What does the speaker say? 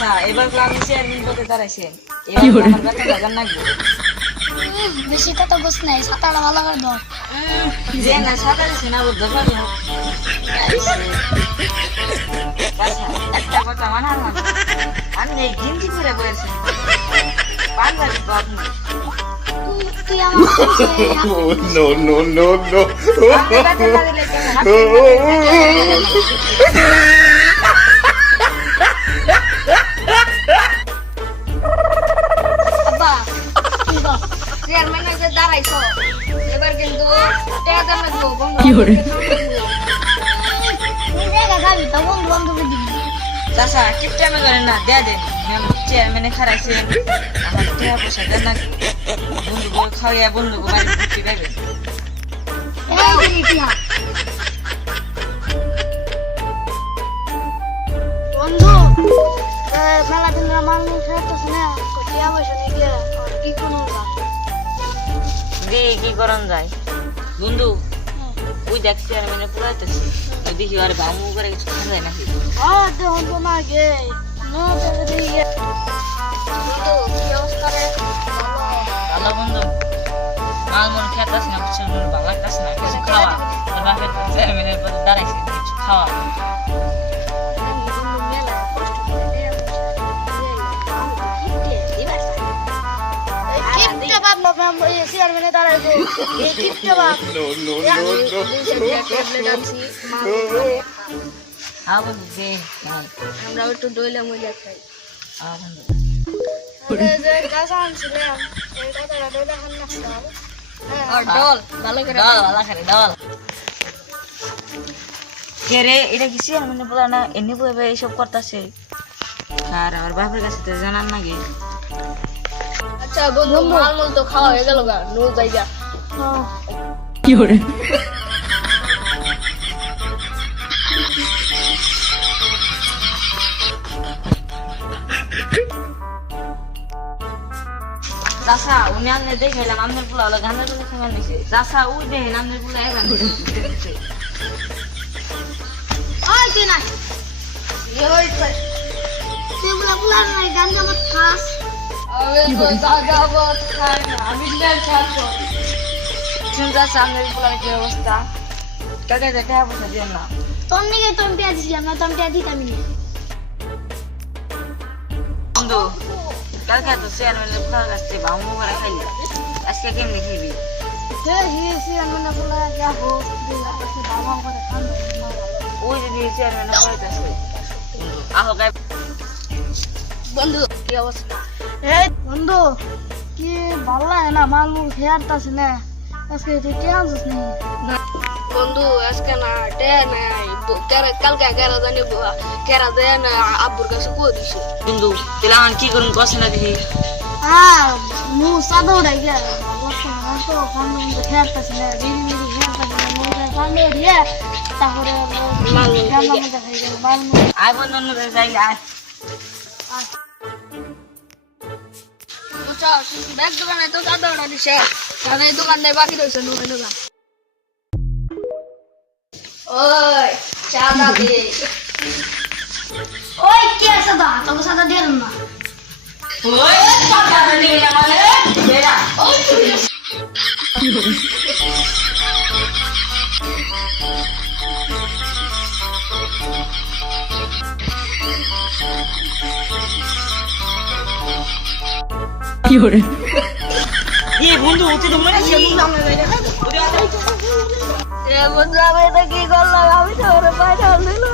তা এবার club chairman পদে দাঁড়াইছেন এবার আমার বেতন লাগান লাগবে। বেশি কথা নাই সাঁতারটা ভালো করে ধর। যে না সাঁতারে সে না বুঝতে পারবে না। একটা কথা মানে এই গিঞ্জি করে বলেছেন পাঞ্জাবি বাদ না তুই তুই আমার কাছে Oh, no, no, no, no. বন্ধু বান্ধবী দিবি চাচা কিপটামে করেন না দেয়া দেন। ম্যাম চেয়ারম্যানে খারাইছেন আমার টাকা পয়সা দেন না। বন্ধুকে খাওয়াইয়া বন্ধুকে বাড়ি ঘুরতে মেলা দিন না? পয়সা নিয়ে কি কি করন যায়? বন্ধু ওই দেখ চেয়ারম্যানে পুরাইতেছি ওই দেখি আর বামু করে কিছু খাওয়া যায় নাকি? আর দেখুন তো না গে ভালো। বন্ধু। মাল মন খেতাস না কিছু ভালো লাগতাস না। কিছু খাওয়া। তোর চেয়ারম্যানের পদে দাঁড়াইছে কিছু খাওয়া। চেয়ারম্যানে দাঁড়াইবো এই কিপটা বাপ. হ্যাঁ আমরা একটু খাই। হ্যাঁ না আর এটা কি চেয়ারম্যানে বলা এমনি এইসব করতেছে। আর আমার বাপের কাছে তো জানার নাকি। আচ্ছা বন্ধু মাল মূল তো খাওয়া হয়ে গেল গা নো জায়গা। চাষা উনি আনলে দেখাইলাম আমনের পোলা হলো গানের পোলা খেয়ে নিছে। চাষা উই দেখেন আমনের পোলা এগান দিছে ওই তুই না নাই গান জামাত আমি তো আমি আমি আমি বন্ধু কালকে তো চেয়ারম্যানের পোলার কাছ থেকে বামু করে খাইলি আজকে কেমনি সে আমি খান ওই যদি কাছে আহো গাই বন্ধু কি অবস্থা? এই বন্ধু কি ভালো লাগে না মাল মুল খেয়ার তাছে না। আজকে তুই কে আনছিস নি? বন্ধু আজকে না টে নাই। কালকে কেরা জানি কেরা দেয় না আব্বুর কাছে কো দিছে। বন্ধু তাহলে আমার কি করুন কষে না দেখি। হ্যাঁ মু সাদা উড়াই গিয়া তো কান্দ খেয়ার তাছে না। রিড়ি মিড়ি খেয়ার তাছে না মুখে কান্দ দিয়ে তারপরে মাল খাই গেল মাল মুখে আয় বন্ধু অন্য যাই আয়। ব্যাগ দোকানে চাঁদা ওটা দিছে কারণ এই দোকানটাই দোকান ওই চাঁদা দে ওই কে সাদা তোকে সাদা দিয়ে না ওই কথা বলি আমারে বেড়া কি বন্ধু উঠে তোমরা সে বন্ধু আমরা যাই না বন্ধু। আমি এটা কি করলাম? আমি তো ওরে বাইরে হলো